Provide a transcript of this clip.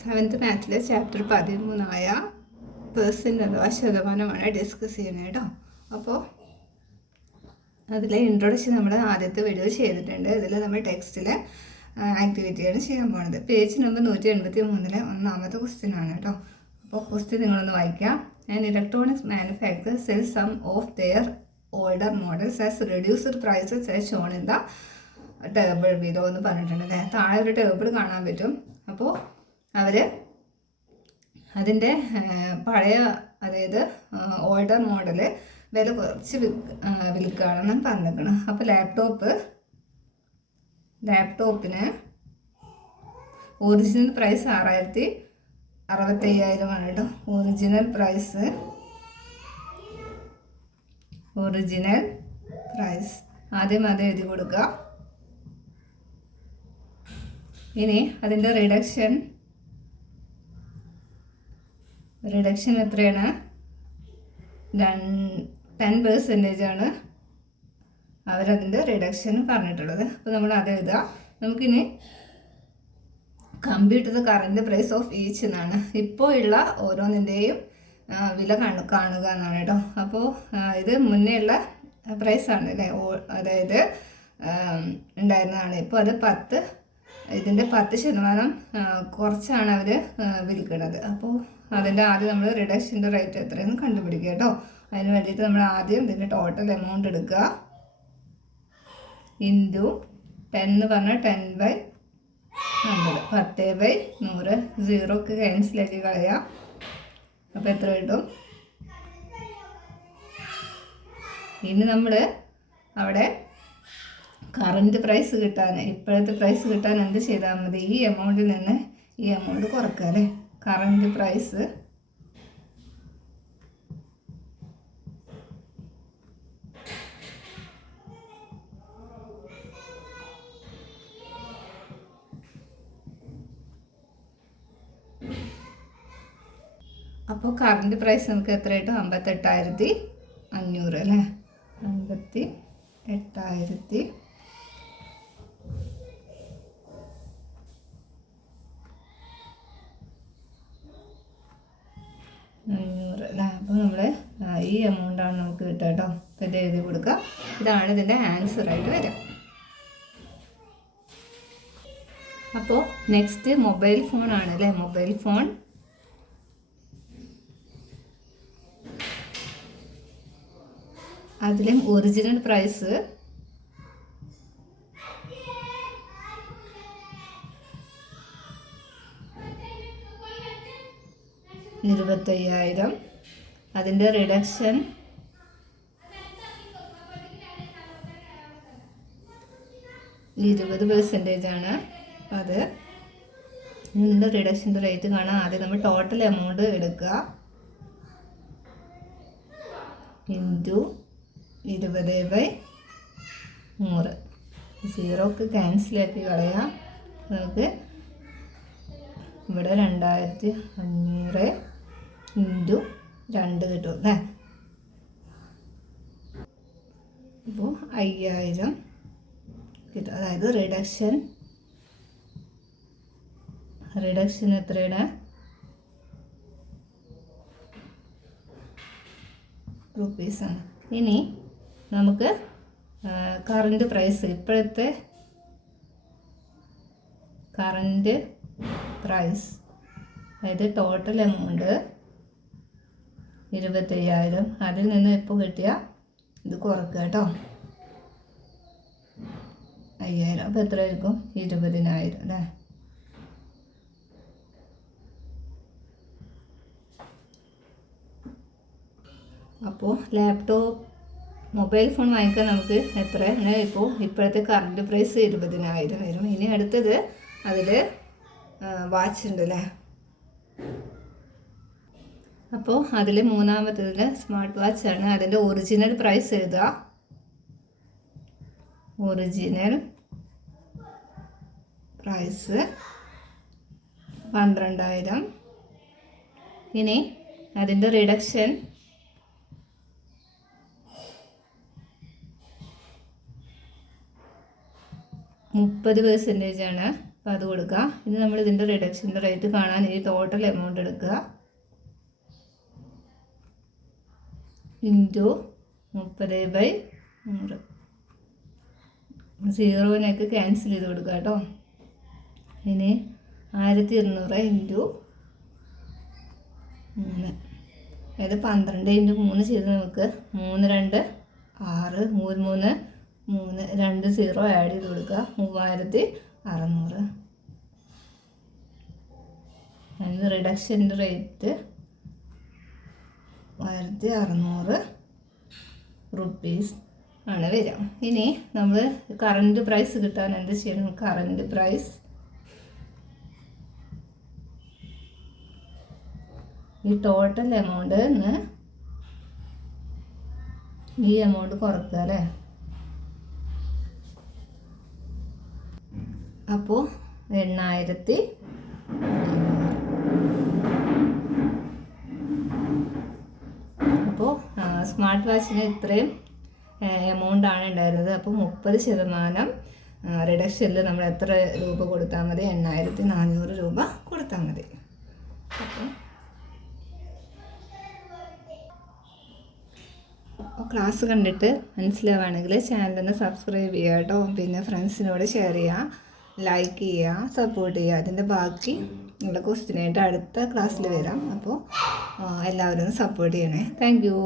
Seventh മാത്സിലെ chapter 13 per cent അഥവാ ശതമാനമാണ് discuss ചെയ്യുന്നത് കേട്ടോ. അപ്പോൾ അതിലെ ഇൻട്രൊഡക്ഷൻ നമ്മൾ ആദ്യത്തെ വീഡിയോ ചെയ്തിട്ടുണ്ട്. ഇതിൽ നമ്മൾ ടെക്സ്റ്റിലെ ആക്ടിവിറ്റിയാണ് ചെയ്യാൻ പോകുന്നത്. പേജ് നമ്പർ 183 ഒന്നാമത്തെ ക്വസ്റ്റ്യൻ ആണ് കേട്ടോ. അപ്പോൾ ക്വസ്റ്റ്യൻ നിങ്ങളൊന്ന് വായിക്കാം. And electronics manufacture sell some of their older models as reduced prices as shown in the table below എന്ന് പറഞ്ഞിട്ടുണ്ട് അല്ലേ. താഴെ ഒരു ടേബിൾ കാണാൻ പറ്റും. അപ്പോൾ അവർ അതിൻ്റെ പഴയ അതായത് ഓൾഡർ മോഡൽ വില കുറച്ച് വിൽക്കുകയാണെന്നാണ് പറഞ്ഞിരിക്കണം. അപ്പോൾ ലാപ്ടോപ്പിന് ഒറിജിനൽ പ്രൈസ് 6,65,000 ആണ് കേട്ടോ. ഒറിജിനൽ പ്രൈസ് ആദ്യം അത് എഴുതി കൊടുക്കുക. ഇനി അതിൻ്റെ റിഡക്ഷൻ എത്രയാണ്? 10% ആണ് അവരതിൻ്റെ റിഡക്ഷൻ പറഞ്ഞിട്ടുള്ളത്. അപ്പോൾ നമ്മൾ അത് എഴുതുക. നമുക്കിനി compute the current price of each എന്നാണ്. ഇപ്പോൾ ഉള്ള ഓരോന്നിൻ്റെയും വില കാണുക എന്നാണ് കേട്ടോ. അപ്പോൾ ഇത് മുന്നേ ഉള്ള പ്രൈസാണ് അല്ലേ, അതായത് ഉണ്ടായിരുന്നതാണ്. ഇപ്പോൾ അത് ഇതിൻ്റെ 10% കുറച്ചാണ് അവർ വിൽക്കുന്നത്. അപ്പോൾ അതിൻ്റെ ആദ്യം നമ്മൾ റിഡക്ഷൻ്റെ റേറ്റ് എത്രയെന്ന് കണ്ടുപിടിക്കുക കേട്ടോ. അതിന് വേണ്ടിയിട്ട് നമ്മൾ ആദ്യം ഇതിൻ്റെ ടോട്ടൽ എമൗണ്ട് എടുക്കുക. ഇൻറ്റു 10 എന്ന് പറഞ്ഞാൽ 10/100, 10/100, 0 ക്യാൻസലാക്കി കളയാം. അപ്പോൾ എത്ര കിട്ടും? ഇനി നമ്മൾ അവിടെ കറൻറ്റ് പ്രൈസ് കിട്ടാൻ, ഇപ്പോഴത്തെ പ്രൈസ് കിട്ടാൻ എന്ത് ചെയ്താൽ മതി? ഈ എമൗണ്ടിൽ നിന്ന് ഈ എമൗണ്ട് കുറക്കുക അല്ലേ. കറൻറ്റ് പ്രൈസ് അപ്പോൾ കറൻറ്റ് പ്രൈസ് നമുക്ക് എത്ര കിട്ടും? 58,500 അല്ലേ. 58,500 അല്ലേ. അപ്പോൾ നമ്മൾ ഈ എമൗണ്ടാണ് നമുക്ക് കിട്ടുക കേട്ടോ. അപ്പോൾ ഇത് എഴുതി കൊടുക്കുക. ഇതാണ് ഇതിൻ്റെ ആൻസറായിട്ട് വരിക. അപ്പോൾ നെക്സ്റ്റ് മൊബൈൽ ഫോൺ ആണ് അല്ലേ. മൊബൈൽ ഫോൺ അതിലും ഒറിജിനൽ പ്രൈസ് 25,000. അതിൻ്റെ റിഡക്ഷൻ 20% ആണ്. അത് ഇതിൻ്റെ റിഡക്ഷൻ്റെ റേറ്റ് കാണാൻ ആദ്യം നമ്മൾ ടോട്ടൽ എമൗണ്ട് എടുക്കുക. ഇൻറ്റു 20/100, 0 ക്യാൻസലാക്കി കളയാം. നമുക്ക് ഇവിടെ 2,500 ഇൻറ്റു 2 കിട്ടും അല്ലേ. അപ്പോൾ 5,000 കിട്ടും. അതായത് റിഡക്ഷൻ എത്രയാണ്? റുപ്പീസാണ്. ഇനി നമുക്ക് കറൻറ്റ് പ്രൈസ്, ഇപ്പോഴത്തെ കറൻറ്റ് പ്രൈസ് അതായത് ടോട്ടൽ എമൗണ്ട് 25,000. അതിൽ നിന്ന് ഇപ്പോൾ കിട്ടിയ ഇത് കുറക്കുക കേട്ടോ. 5,000. അപ്പോൾ എത്ര ആയിരിക്കും? 20,000 അല്ലേ. അപ്പോൾ മൊബൈൽ ഫോൺ വാങ്ങിക്കാൻ നമുക്ക് എത്ര? ഇപ്പോഴത്തെ കറൻറ്റ് പ്രൈസ് 20,000 വരും. ഇനി അടുത്തത് അതിൽ വാച്ച് ഉണ്ട് അല്ലേ. അപ്പോൾ അതിൽ മൂന്നാമത്തേതിൽ സ്മാർട്ട് വാച്ചാണ്. അതിൻ്റെ ഒറിജിനൽ പ്രൈസ് എഴുതുക. Original price 12,000. ഇനി അതിൻ്റെ റിഡക്ഷൻ 30% അപ്പോൾ അത് കൊടുക്കുക. ഇനി നമ്മൾ ഇതിൻ്റെ റിഡക്ഷൻ്റെ റേറ്റ് കാണാൻ ഈ ടോട്ടൽ എമൗണ്ട് എടുക്കുക ഇൻറ്റു 30/100. സീറോനൊക്കെ ക്യാൻസൽ ചെയ്ത് കൊടുക്കുക കേട്ടോ. ഇനി 1200 ഇൻറ്റു 3, അതായത് 12 ഇൻറ്റു 3 ചെയ്ത് നമുക്ക് 3 2 6, 3 3 2 0 ആഡ് ചെയ്ത് കൊടുക്കുക 3600. അതിന് റിഡക്ഷൻ്റെ റേറ്റ് 1600 റുപ്പീസ് ആണ് വരിക. ഇനി നമ്മൾ കറൻറ്റ് പ്രൈസ് കിട്ടാൻ എന്ത് ചെയ്യണം? കറൻറ്റ് പ്രൈസ് ഈ ടോട്ടൽ എമൗണ്ട് ഈ എമൗണ്ട് കുറക്കുക അല്ലേ. അപ്പോൾ 8,400. അപ്പോൾ സ്മാർട്ട് വാച്ചിന് ഇത്രയും എമൗണ്ട് ആണ് ഉണ്ടായിരുന്നത്. അപ്പോൾ 30% റിഡക്ഷനിൽ നമ്മൾ എത്ര രൂപ കൊടുത്താൽ മതി? 8,400 രൂപ കൊടുത്താൽ മതി. അപ്പോൾ ക്ലാസ് കണ്ടിട്ട് മനസ്സിലാവുകയാണെങ്കിൽ ചാനലൊന്ന് സബ്സ്ക്രൈബ് ചെയ്യുക കേട്ടോ. പിന്നെ ഫ്രണ്ട്സിനോട് ഷെയർ ചെയ്യുക, ലൈക്ക് ചെയ്യുക, സപ്പോർട്ട് ചെയ്യുക. അതിൻ്റെ ബാക്കി നിങ്ങളുടെ ക്വസ്റ്റ്യനായിട്ട് അടുത്ത ക്ലാസ്സിൽ വരാം. അപ്പോൾ എല്ലാവരും സപ്പോർട്ട് ചെയ്യണേ. Thank you.